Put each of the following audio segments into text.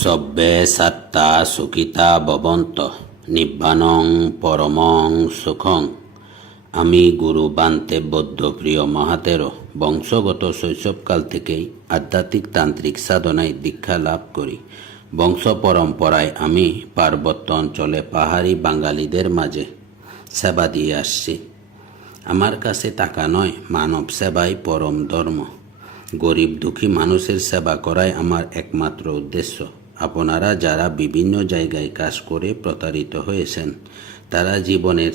সব্যে সাত্তা সুখিতা ভবন্তঃ নিব্বানং পরমং সুখং। আমি গুরু বান্তে বৌদ্ধপ্রিয় মহাতেরো বংশগত শৈশবকাল থেকেই আধ্যাত্মিক তান্ত্রিক সাধনায় দীক্ষা লাভ করি। বংশ পরম্পরায় আমি পার্বত্য অঞ্চলে পাহাড়ি বাঙালিদের মাঝে সেবা দিয়ে আসছি। আমার কাছে টাকা নয়, মানব সেবাই পরম ধর্ম। গরিব দুঃখী মানুষের সেবা করাই আমার একমাত্র উদ্দেশ্য। আপনারা যারা বিভিন্ন জায়গায় কাজ করে প্রতারিত হয়েছেন, তারা জীবনের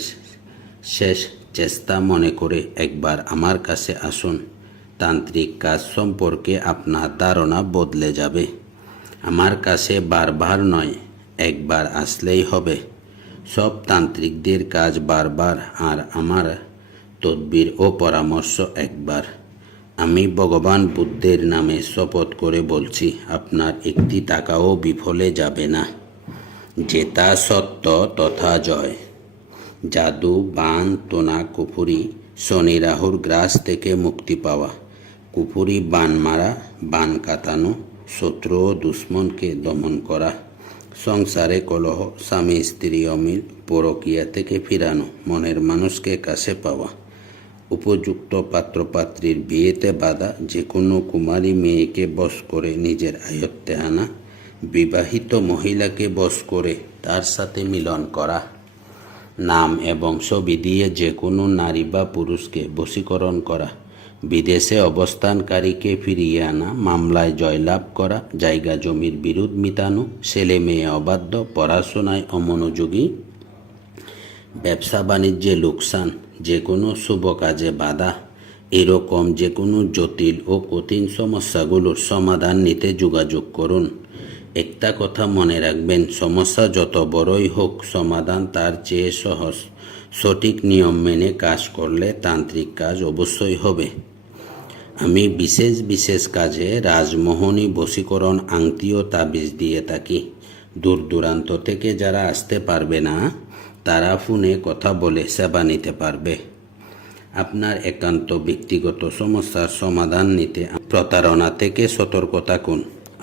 শেষ চেষ্টা মনে করে একবার আমার কাছে আসুন। তান্ত্রিক কাজ সম্পর্কে আপনার ধারণা বদলে যাবে। আমার কাছে বারবার নয়, একবার আসলেই হবে। সব তান্ত্রিকদের কাজ বারবার, আর আমার তদবির ও পরামর্শ একবার। আমি ভগবান বুদ্ধের নামে শপথ করে বলছি, আপনার একটি টাকাও বিফলে যাবে না। যেটা সত্য তথা জয়। জাদু, বান, টোনা, কুফুরি, শনি রাহুর গ্রাস থেকে মুক্তি পাওয়া, কুফুরি বান মারা, বান কাটানো, শত্রু ও দুশ্মনকে দমন করা, সংসারে কলহ, স্বামী স্ত্রী অমিল, পরকীয়া থেকে ফিরানো, মনের মানুষকে কাছে পাওয়া, উপযুক্ত পাত্রপাত্রীর বিয়েতে বাধা, যে কোনো কুমারী মেয়েকে বশ করে নিজের আয়ত্তে আনা, বিবাহিত মহিলাকে বশ করে তার সাথে মিলন করা, নাম এবং ছবি দিয়ে যে কোনো নারী বা পুরুষকে বশীকরণ করা, বিদেশে অবস্থানকারীকে ফিরিয়ে আনা, মামলায় জয়লাভ করা, জায়গা জমির বিরোধ মিটানো, ছেলে মেয়ে অবাধ্য, পড়াশোনায় অমনোযোগী, ব্যবসা বাণিজ্যে লোকসান, যে কোনো শুভ কাজে বাধা, এরকম যে কোনো জটিল ও কঠিন সমস্যাগুলোর সমাধান নিতে যোগাযোগ করুন। একটা কথা মনে রাখবেন, সমস্যা যত বড়ই হোক, সমাধান তার চেয়ে সহজ। সঠিক নিয়ম মেনে কাজ করলে তান্ত্রিক কাজ অবশ্যই হবে। আমি বিশেষ বিশেষ কাজে রাজমোহনী, বশীকরণ, আংটি ও তাবিজ দিয়ে থাকি। দূর দূরান্ত থেকে যারা আসতে পারবে না, তারা ফোনে কথা বলে সেবা নিতে পারবে। আপনার একান্ত ব্যক্তিগত সমস্যার সমাধান নিতে প্রতারণা থেকে সতর্ক থাকুন।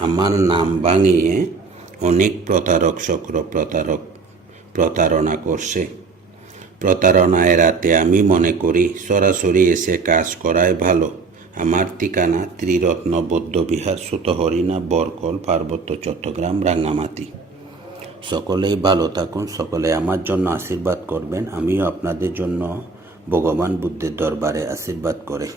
আমার নাম ভাঙিয়ে অনেক প্রতারক চক্র প্রতারণা করছে। প্রতারণা এড়াতে আমি মনে করি সরাসরি এসে কাজ করাই ভালো। আমার ঠিকানা ত্রিরত্ন বৌদ্ধবিহার, সুতহরিণা, বরকল, পার্বত্য, চট্টগ্রাম, রাঙ্গামাটি। সকলেই ভালো থাকুন, সকলে আমার জন্য আশীর্বাদ করবেন। আমিও আপনাদের জন্য ভগবান বুদ্ধের দরবারে আশীর্বাদ করে।